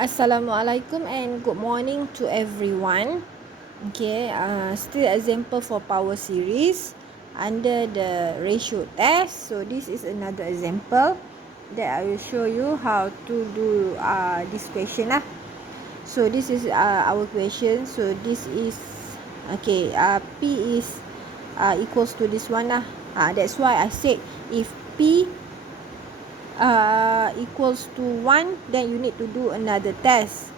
Assalamualaikum and good morning to everyone. Okay, still example for power series under the ratio test. So this is another example that I will show you how to do this question lah. So this is our question. So this is okay. P is equals to this one lah. That's why I said if P equals to 1, then you need to do another test.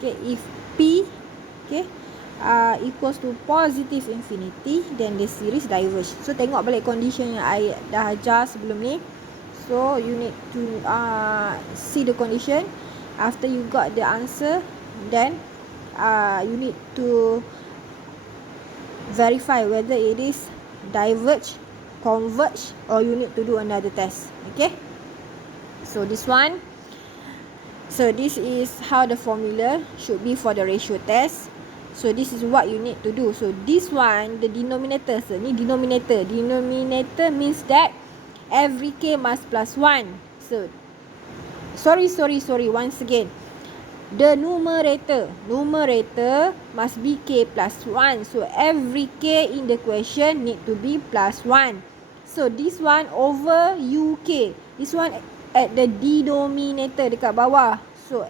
Okay, if P equals to positive infinity, then the series diverge. So tengok balik condition yang I dah ajar sebelum ni. So you need to see the condition. After you got the answer, then you need to verify whether it is diverge, converge, or you need to do another test. Okay, so this one. So this is how the formula should be for the ratio test. So this is what you need to do. So this one, the denominator. So ni denominator. Denominator means that every k must plus 1. So sorry. Once again, the numerator must be k plus 1. So every k in the question need to be plus 1. So this one over uk. This one at the denominator dekat bawah. So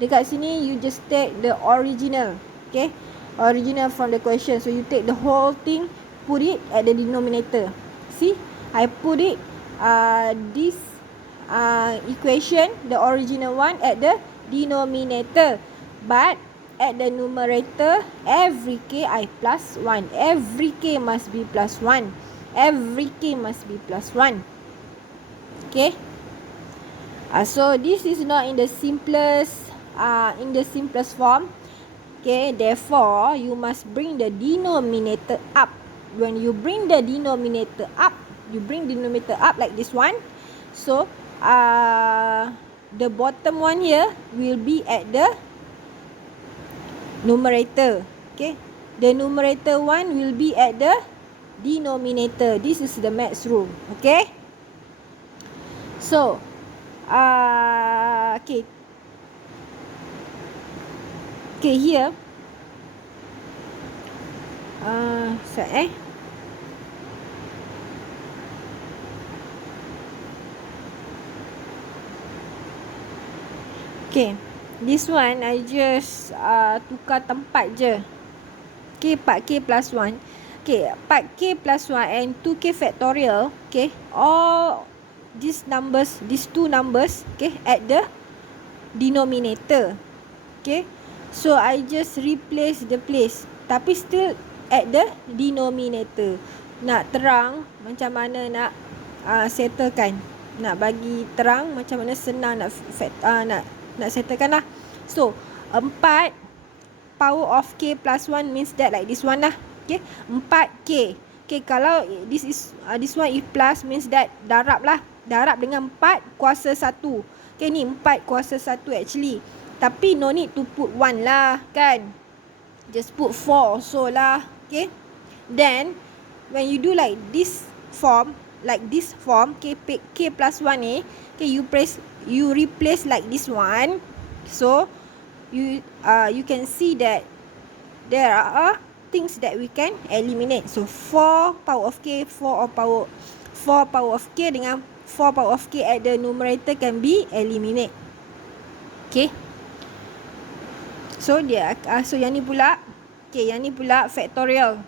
dekat sini you just take the original. Okay, original from the question. So you take the whole thing, put it at the denominator. See, I put it this equation, the original one, at the denominator, but at the numerator every k I plus 1. Every k must be plus 1. Every k must be plus 1. Okay, so this is not in the simplest form. Okay, therefore you must bring the denominator up. When you bring the denominator up, like this one. So the bottom one here will be at the numerator. Okay, the numerator one will be at the denominator. This is the maths rule. Okay, so okay, here okay, this one I just tukar tempat je. Okay, 4k plus 1. Okay, 4k plus 1 and 2k factorial. Okay, all these two numbers, okay, at the denominator. Okay, so I just replace the place, tapi still at the denominator. Nak terang macam mana nak settlekan, nak bagi terang macam mana senang nak settlekan lah. So 4 power of k plus 1 means that like this one lah. Okay, 4k. Okay, kalau this one if plus means that darab lah. Darab dengan 4 kuasa 1. Okay, ni 4 kuasa 1 actually. Tapi no need to put 1 lah kan. Just put 4 also lah. Okay, then when you do like this form, k plus 1 ni, okay, you replace like this one. So you can see that there are things that we can eliminate. So 4 power of k, 4 power of k dengan 4 power of k at the numerator can be eliminate. Okay, so yang ni pula, okay, yang ni pula factorial.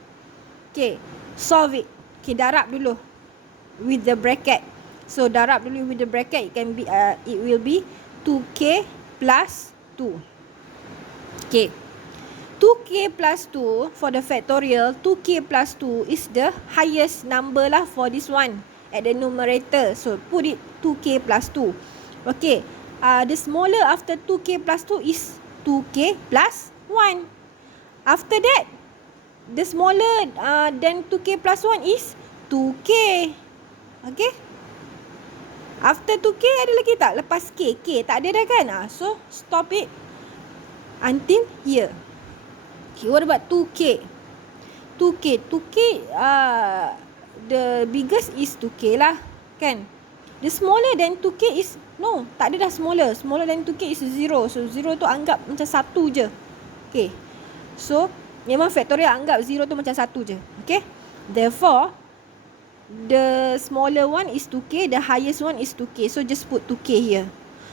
Okay, solve it. Okay, darab dulu with the bracket. So darab dulu with the bracket, it will be 2k plus 2. Okay, 2k plus 2 for the factorial. 2k plus 2 is the highest number lah for this one at the numerator. So put it 2k plus 2. Okay, the smaller after 2k plus 2 is 2k plus 1. After that, the smaller than 2k plus 1 is 2k. Okay, after 2k ada lagi tak lepas k? K tak ada dah kan. So stop it until here. Okay, what about 2k? 2k the biggest is 2k lah kan. The smaller than 2K is, no, tak ada dah smaller. Smaller than 2K is 0. So 0 tu anggap macam 1 je. Okay. So memang factorial anggap 0 tu macam 1 je. Okay. Therefore, the smaller one is 2K, the highest one is 2K. So just put 2K here.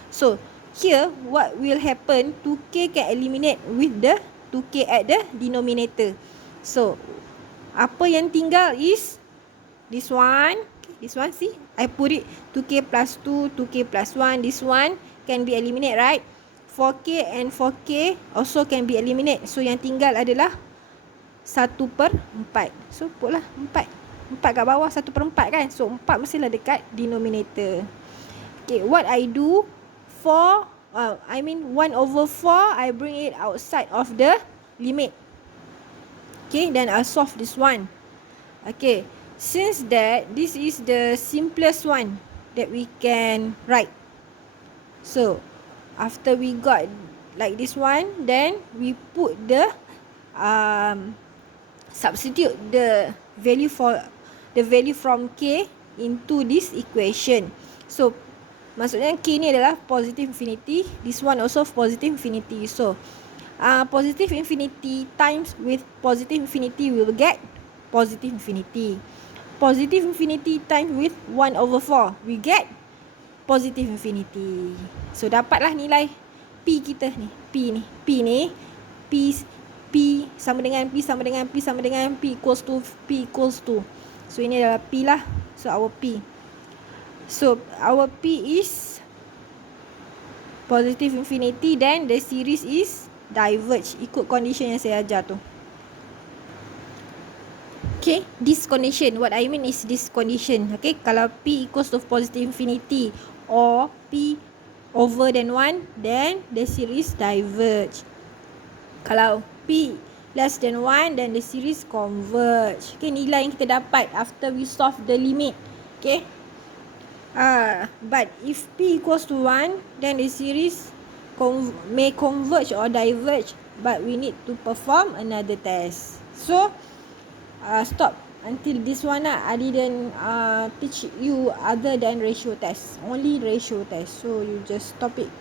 So here what will happen, 2K can eliminate with the 2K at the denominator. So apa yang tinggal is this one. This one, see, I put it 2K plus 2, 2K plus 1. This one can be eliminated, right? 4K and 4K also can be eliminated. So yang tinggal adalah 1/4. So putlah 4. 4 kat bawah, 1/4 kan. So 4 mestilah dekat denominator. Okay, what I do, 1/4, I bring it outside of the limit. Okay, then I'll solve this one. Okay, since that this is the simplest one that we can write. So after we got like this one, then we put the substitute the value from K into this equation. So maksudnya K ni adalah positive infinity, this one also positive infinity. So positive infinity times with positive infinity will get positive infinity. Positive infinity times with 1/4 we get positive infinity. So dapatlah nilai P kita ni. P sama dengan P sama dengan P sama dengan P equals to. So ini adalah P lah. So our P. So our P is positive infinity, then the series is diverge ikut condition yang saya ajar tu. Okay, this condition, what I mean is this condition. Okay, kalau P equals to positive infinity or P over than 1, then the series diverge. Kalau P less than 1, then the series converge. Okay, nilai yang kita dapat after we solve the limit. Okay, but if P equals to 1, then the series may converge or diverge, but we need to perform another test. So stop until this one lah. I didn't teach you other than ratio test, only ratio test. So you just stop it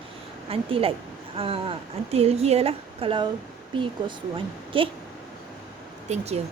until like until here lah, kalau P equals to 1. Okay, thank you.